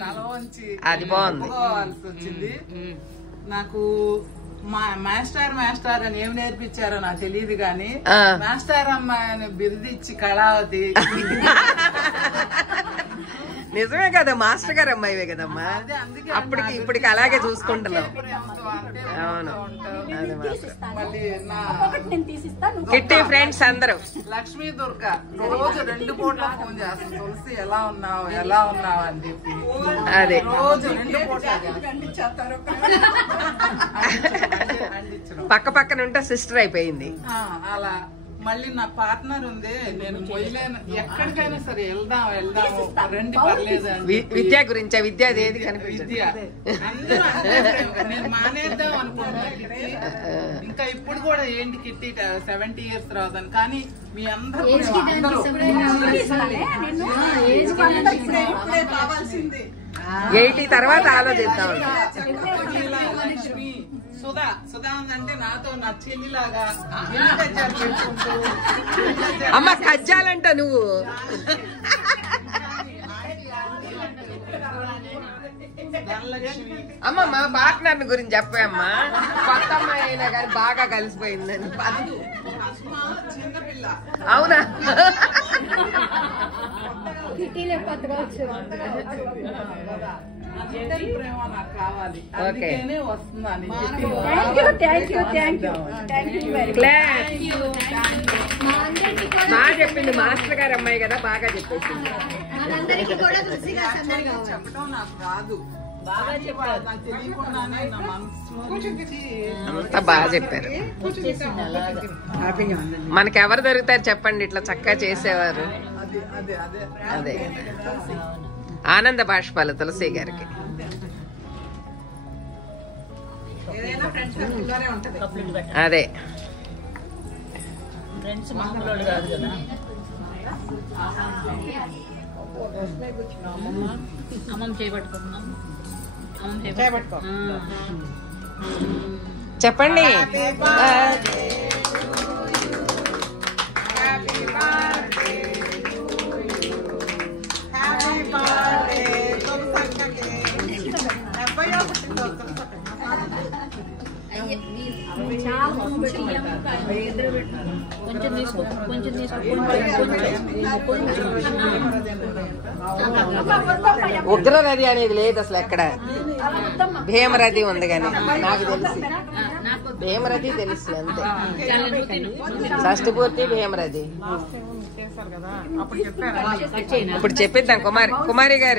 తల వంచి అది బాగుంది వచ్చింది నాకు. మాస్టర్ అని ఏం నేర్పించారో నాకు తెలియదు గాని మాస్టర్ అమ్మాయి అని బిరుదిచ్చి కళావతి. నిజమే కదా, మాస్టర్ గారు అమ్మాయివే కదమ్మా, అప్పటికి ఇప్పటికి అలాగే చూసుకుంటున్నాం. అవును, అది కిట్టి ఫ్రెండ్స్ అందరూ. లక్ష్మీ దుర్గ రోజు 2 పూట్ల ఫోన్ చేస్తాను, తులసి ఎలా ఉన్నావు ఎలా ఉన్నావు అని చెప్పి. అదే రోజు 2 పూట్ల పక్క పక్కన ఉంటే సిస్టర్ అయిపోయింది. అలా మళ్ళీ నా పార్ట్నర్ ఉంది, నేను మొయ్యలేను, ఎక్కడికైనా సరే వెళ్దాము రండి పర్లేదు. విద్య గురించా? విద్య ఏది కనిపించదు. విద్య నేను మానేద్దాం అనుకున్నా కిట్టి. ఇంకా ఇప్పుడు కూడా ఏంటి కిట్టి 70 years తర్వాత, కానీ మీ అందరూ కావాల్సింది 80 తర్వాత ఆలోచిద్దాం. సుధా ఉందంటే నాతో నా చెల్లిలాగా అమ్మ కజ్జాలంట నువ్వు. అమ్మ మా పార్ట్నర్ గురించి చెప్పమ్మా, కొత్త అమ్మాయి అయినా కానీ బాగా కలిసిపోయిందని. అవునా? బాగా చెప్పింది మాస్టర్ గారు అమ్మాయి కదా, బాగా చెప్పేసింది. చెప్పడం నాకు రాదు, నాకు తెలియకుండానే నా మనసు అంతా బాగా చెప్పారు. మనకెవరు దొరుకుతారు చెప్పండి ఇట్లా చక్కగా చేసేవారు. అదే ఆనంద బాష్పాలు తులసి గారికి. అదే చెప్పండి. ఉగ్రరథి అనేది లేదు అసలు ఎక్కడ, భీమరథి ఉంది కానీ నాకు తెలిసి భీమరథి తెలుసు అంతే. షష్ఠి పూర్తి భీమరథి ఇప్పుడు చెప్పిద్దాం కుమారి గారు.